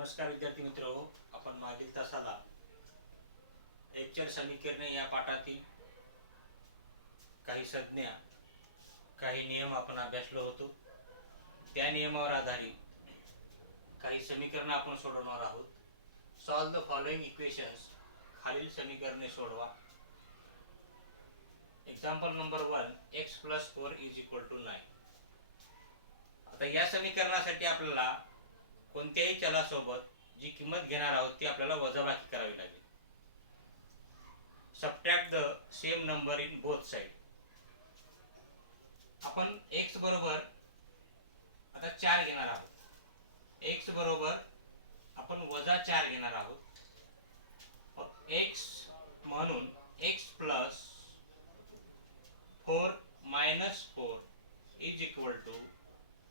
नमस्कार विद्यार्थी मित्रो, आपण मागील तासाला एकचल समीकरणे या पाठातील काही संज्ञा, काही नियम आपण अभ्यासलो होतो. त्या नियमावर आधारित काही समीकरणे आपण सोडवणार आहोत. Solve the following equations. खालील समीकरणे सोडवा. Example number 1, x + 4 = 9. आता या समीकरणासाठी आपल्याला कोणत्याही चलासोबत जी किंमत घेणार आहोत ती आपल्याला वजाबाकी करावी लागेल. Subtract the same number in both side. आपण x बरोबर आता 4 घेणार आहोत. x बरोबर आपण -4 घेणार आहोत. x म्हणून x + 4 - 4 =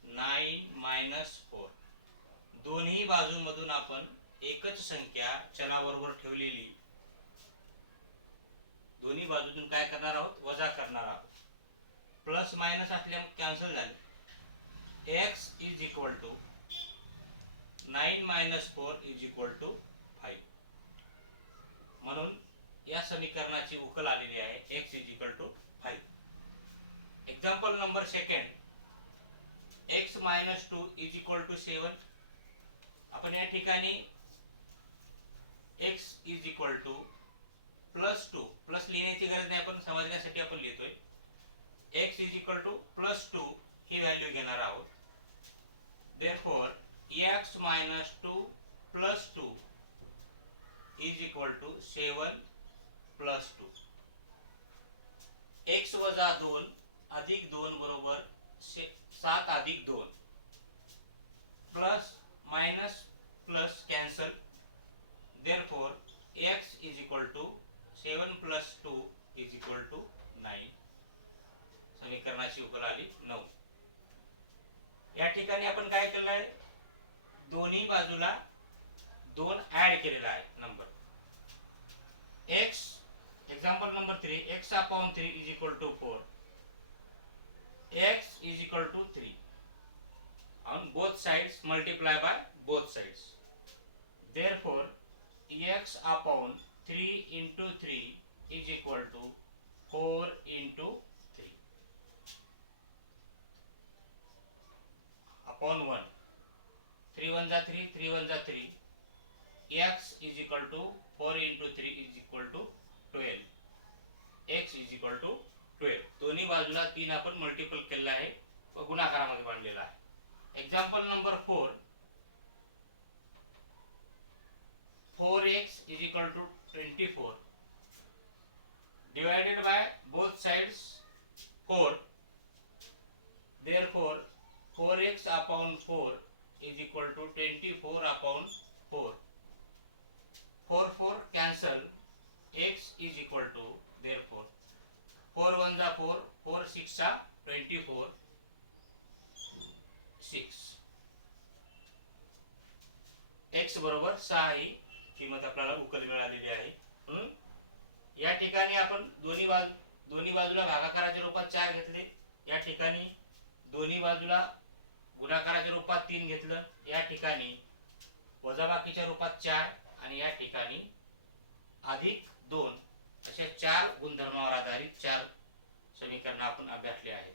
9 - 4. दोन्ही बाजूमधून आपण एकच संख्या चलाबरोबर ठेवलेली दोन्ही बाजूतून काय करणार आहोत? वजा करणार आहोत. प्लस मायनस असल्यामुळे कॅन्सल झाले. x = 9 - 4 = 5. म्हणून या समीकरणाची उकल आलेली आहे. x = 5. Example number 2, x - 2 = 7. आपण या ठिकाणी x = +2 प्लस लिहिण्याची गरज नाही, आपण समजण्यासाठी आपण लिहितोय. x = +2 ही व्हॅल्यू घेणार आहोत. Therefore x - 2 + 2 = 7 + 2. x - 2 + 2 = 7 + 2. Plus minus plus cancel. Therefore x = 7 + 2 = 9. समीकरणाची उकल आली 9. या ठिकाणी आपण काय केलं आहे? दोन्ही बाजूला 2 ऍड केलेला आहे number. x example number 3, x/3 = 4. x = 3. On both sides multiply by both sides. Therefore x/3 × 3 = 4 × 3 upon 1. 3 1 जा 3, 3 1 जा 3. x = 4 × 3 = 12. x = 12. दोन्ही बाजूला 3 आपण मल्टिपल केलेला आहे व गुणाकारामध्ये मांडलेला आहे. Example number 4, 4x = 24. Divided by both sides 4. Therefore 4x/4 = 24/4. 4 4 cancel. X = therefore 4 1 जा 4, 4 6 जा 24. 6. x बरोबर 6 ही किंमत आपल्याला उकल मिळालेली आहे. या ठिकाणी आपण दोन्ही बाजूला भागाकाराच्या रूपात 4 घेतले. या ठिकाणी दोन्ही बाजूला गुणाकाराच्या रूपात 3 घेतलं. या ठिकाणी वजाबाकीच्या रूपात 4 आणि या ठिकाणी +2 अशा 4 गुणधर्मावर आधारित 4 समीकरण आपण अभ्यासले आहेत.